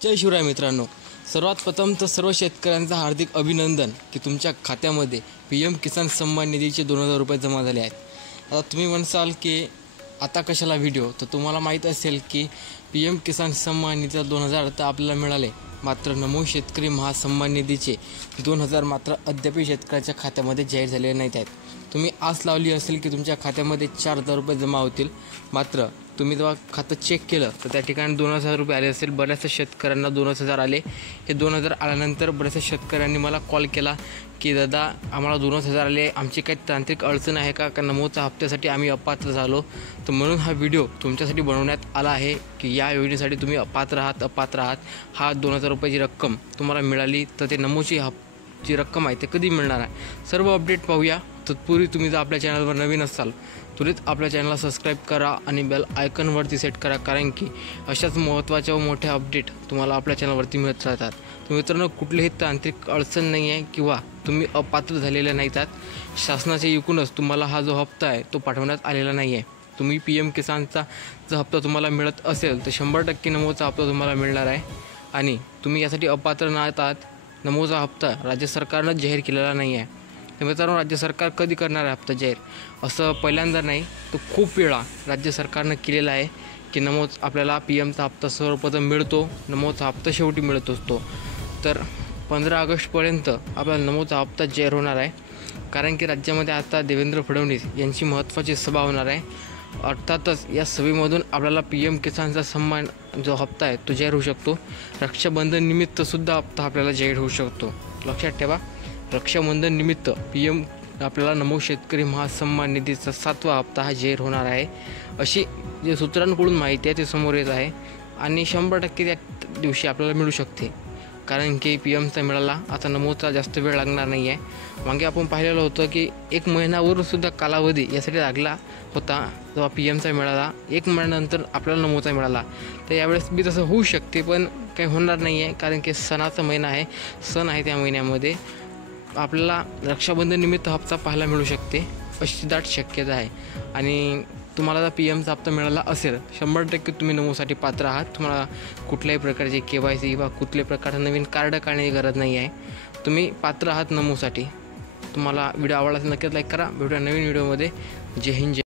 जय शिवराय मित्रांनो, सर्वात प्रथम तर सर्व शेतकऱ्यांचं हार्दिक अभिनंदन की तुमच्या खात्यामध्ये PM किसान सन्मान निधीचे 2000 रुपये जमा झाले आहेत। आता तुम्ही म्हणसाल की आता कशाला व्हिडिओ, तर तुम्हाला माहीत असेल की PM किसान सन्मान निधीचा 2000 तर आपल्याला मिळाले, मात्र नमो शेतकरी महासन्मान निधीचे 2000 मात्र अद्याप शेतकऱ्याच्या खात्यामध्ये जाहीर झालेले नाहीत आहेत। तुम्ही आस लावली असेल की तुमच्या खात्यामध्ये 4000 रुपये जमा होतील, मात्र तुम्ही जेव्हा खातं चेक केलं तर त्या ठिकाणी 2000 रुपये आले असेल। बऱ्याचशा शेतकऱ्यांना 2000 आले। हे 2000 आल्यानंतर बऱ्याचशा शेतकऱ्यांनी मला कॉल केला की दादा आम्हाला 2000 आले, आमची काही तांत्रिक अडचण आहे का नमोच्या हप्त्यासाठी आम्ही अपात्र झालो। तर म्हणून हा व्हिडिओ तुमच्यासाठी बनवण्यात आला आहे की या योजनेसाठी तुम्ही अपात्र आहात, हा 2000 रुपयाची रक्कम तुम्हाला मिळाली तर ते नमोची जी रक्कम आहे ते कधी मिळणार आहे, सर्व अपडेट पाहूया। तत्पूर्वी तुम्ही जर आपल्या चॅनलवर नवीन असाल त्वरित आपल्या चॅनलला सबस्क्राईब करा आणि बेल आयकॉनवरती सेट करा, कारण की अशाच महत्त्वाच्या व मोठ्या अपडेट तुम्हाला आपल्या चॅनलवरती मिळत राहतात। तर मित्रांनो, कुठलीही तांत्रिक अडचण नाही आहे किंवा तुम्ही अपात्र झालेले नाहीत। शासनाचे एकूणच तुम्हाला हा जो हप्ता आहे तो पाठवण्यात आलेला नाही आहे। तुम्ही PM किसानचा जो हप्ता तुम्हाला मिळत असेल तर 100% नमोचा हप्ता तुम्हाला मिळणार आहे आणि तुम्ही यासाठी अपात्र नाहीत आहात। नमोचा हप्ता राज्य सरकारनं जाहीर केलेला नाही आहे। तर मित्रांनो, राज्य सरकार कधी करणार आहे हप्ता जाहीर, असं पहिल्यांदा नाही तर खूप वेळा राज्य सरकारनं केलेलं आहे की नमोच आपल्याला PMचा हप्ता सर्वप्रथम मिळतो, नमोचा हप्ता शेवटी मिळत असतो। तर 15 ऑगस्टपर्यंत आपल्याला नमोचा हप्ता जाहीर होणार आहे, कारण की राज्यामध्ये आता देवेंद्र फडणवीस यांची महत्त्वाची सभा होणार आहे। अर्थातच या सभेमधून आपल्याला PM किसानचा सन्मान जो हप्ता आहे तो जाहीर होऊ शकतो। रक्षाबंधन निमित्तसुद्धा हप्ता आपल्याला जाहीर होऊ शकतो। लक्षात ठेवा, रक्षाबंधन निमित्त PM आपल्याला नमो शेतकरी महासन्मान निधीचा 7वा हप्ता हा जाहीर होणार आहे, अशी जे सूत्रांकडून माहिती आहे ते समोर येत आहे आणि 100% त्या दिवशी आपल्याला मिळू शकते, कारण की PMचा मिळाला आता नमोचा जास्त वेळ लागणार नाही आहे। मागे आपण पाहिलेलं होतं की 1 महिन्यावरूनसुद्धा कालावधी यासाठी लागला होता, जेव्हा PMचा मिळाला 1 महिन्यानंतर आपल्याला नमोचा मिळाला। तर यावेळेस बी तसं होऊ शकते, पण काही होणार नाही आहे, कारण की सणाचा महिना आहे, सण आहे, त्या महिन्यामध्ये आपल्याला रक्षाबंधन निमित्त हप्ता पाहायला मिळू शकते अशी दाट शक्यता आहे। आणि तुम्हाला जर PMचा हप्ता मिळाला असेल 100% तुम्ही नमोसाठी पात्र आहात। तुम्हाला कुठल्याही प्रकारची KYC किंवा कुठल्याही प्रकारचं नवीन कार्ड काढण्याची गरज नाही आहे, तुम्ही पात्र आहात नमोसाठी। तुम्हाला व्हिडिओ आवडला तर नक्कीच लाईक करा। भेटूया नवीन व्हिडिओमध्ये। जय हिंद।